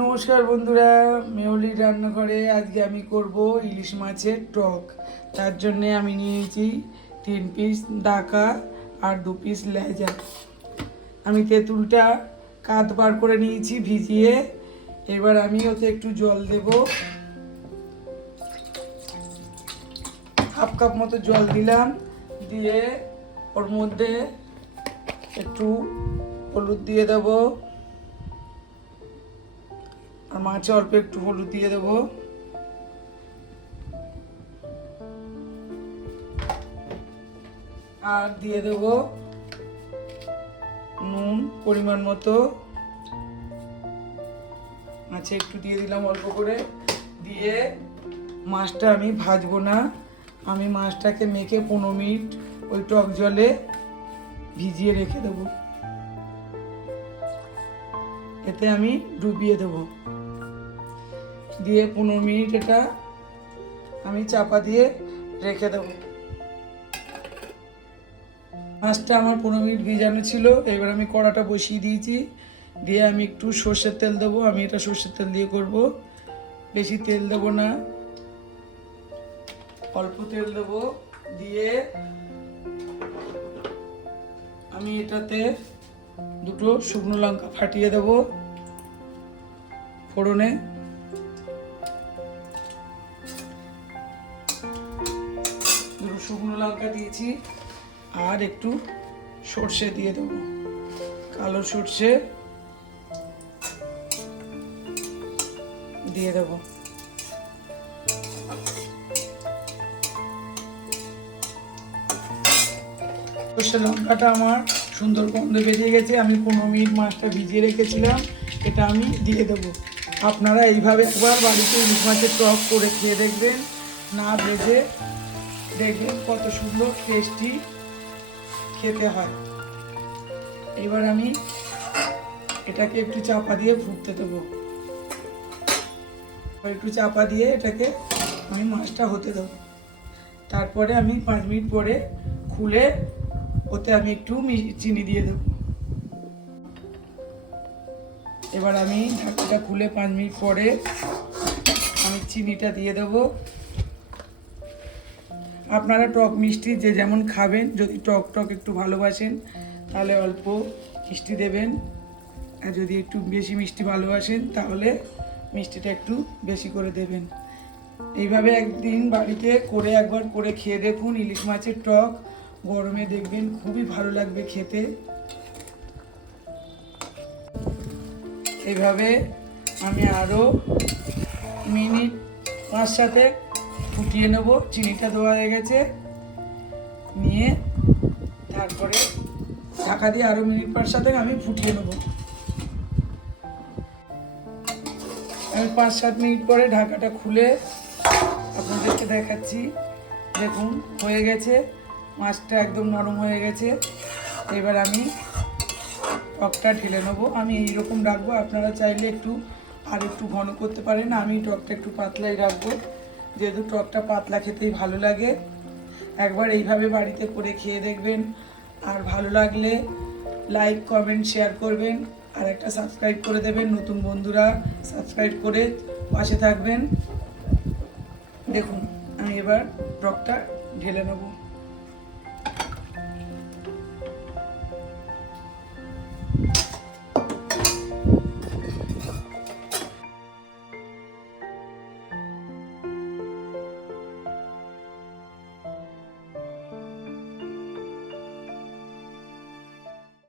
নমস্কার বন্ধুরা, মেহুলির রান্নাঘরে আজকে আমি করব ইলিশ মাছের টক। তার জন্যে আমি নিয়েছি 3 পিস ডাকা আর 2 পিস লেজা। আমি তেঁতুলটা কাত বার করে নিয়েছি ভিজিয়ে। এবার আমি ওতে একটু জল দেব, হাফ কাপ মতো জল দিলাম। দিয়ে ওর মধ্যে একটু হলুদ দিয়ে দেবো, আর মাছে অল্প একটু হলুদ দিয়ে দেবো। আর দিয়ে দেবো নুন পরিমাণ মতো, মাছে একটু দিয়ে দিলাম অল্প করে। দিয়ে মাছটা আমি ভাজবো না, আমি মাছটাকে মেখে 15 মিনিট ওই টক জলে ভিজিয়ে রেখে দেবো। এতে আমি ডুবিয়ে দেবো। দিয়ে 15 মিনিট এটা আমি চাপা দিয়ে রেখে দেবো। মাছটা আমার 15 মিনিট ভিজানো ছিল। এবার আমি কড়াটা বসিয়ে দিয়েছি। দিয়ে আমি একটু সর্ষের তেল দেবো। আমি এটা সর্ষের তেল দিয়ে করব, বেশি তেল দেবো না, অল্প তেল দেবো। দিয়ে আমি এটাতে 2টো শুকনো লঙ্কা ফাটিয়ে দেবো ফোড়নে। শুকনো লঙ্কা দিয়েছি, আর একটু সর্ষে দিয়ে দেবো, কালো সর্ষে দিয়ে দেবো। সর্ষে লঙ্কাটা আমার সুন্দর গন্ধ বেরিয়ে গেছে। আমি 15 মিনিট মাছটা ভিজিয়ে রেখেছিলাম, এটা আমি দিয়ে দেবো। আপনারা এইভাবে একবার বাড়িতে ইলিশ মাছের টক করে খেয়ে দেখবেন, না ভেজে দেখবেন কত সুন্দর টেস্টি খেতে হয়। এবার আমি এটাকে একটু চাপা দিয়ে ফুটতে দেবো। একটু চাপা দিয়ে এটাকে আমি মাছটা হতে দেবো। তারপরে আমি 5 মিনিট পরে খুলে ওতে আমি একটু চিনি দিয়ে দেবো। এবার আমি ঢাকনাটা খুলে 5 মিনিট পরে আমি চিনিটা দিয়ে দেবো। আপনারা টক মিষ্টি যে যেমন খাবেন, যদি টক একটু ভালোবাসেন তাহলে অল্প মিষ্টি দেবেন, আর যদি একটু বেশি মিষ্টি ভালোবাসেন তাহলে মিষ্টিটা একটু বেশি করে দেবেন। এইভাবে একদিন বাড়িতে করে একবার করে খেয়ে দেখুন ইলিশ মাছের টক। গরমে দেখবেন খুবই ভালো লাগবে খেতে। এইভাবে আমি আরও মিনিট 5-7 ফুটিয়ে নেব। চিনিটা দেওয়া হয়ে গেছে, নিয়ে তারপরে ঢাকা দিয়ে আরও মিনিট 5-7 আমি ফুটিয়ে নেব। আমি 5-7 মিনিট পরে ঢাকাটা খুলে আপনাদেরকে দেখাচ্ছি। দেখুন হয়ে গেছে, মাছটা একদম নরম হয়ে গেছে। এবার আমি টকটা ঢেলে নেবো। আমি এইরকম রাখবো, আপনারা চাইলে একটু আর একটু ঘন করতে পারেন। আমি টকটা একটু পাতলাই রাখবো, যেহেতু টকটা পাতলা খেতেই ভালো লাগে। একবার এইভাবে বাড়িতে করে খেয়ে দেখবেন, আর ভালো লাগলে লাইক কমেন্ট শেয়ার করবেন, আর একটা সাবস্ক্রাইব করে দেবেন। নতুন বন্ধুরা সাবস্ক্রাইব করে পাশে থাকবেন। দেখুন আমি এবার টকটা ঢেলে নেব।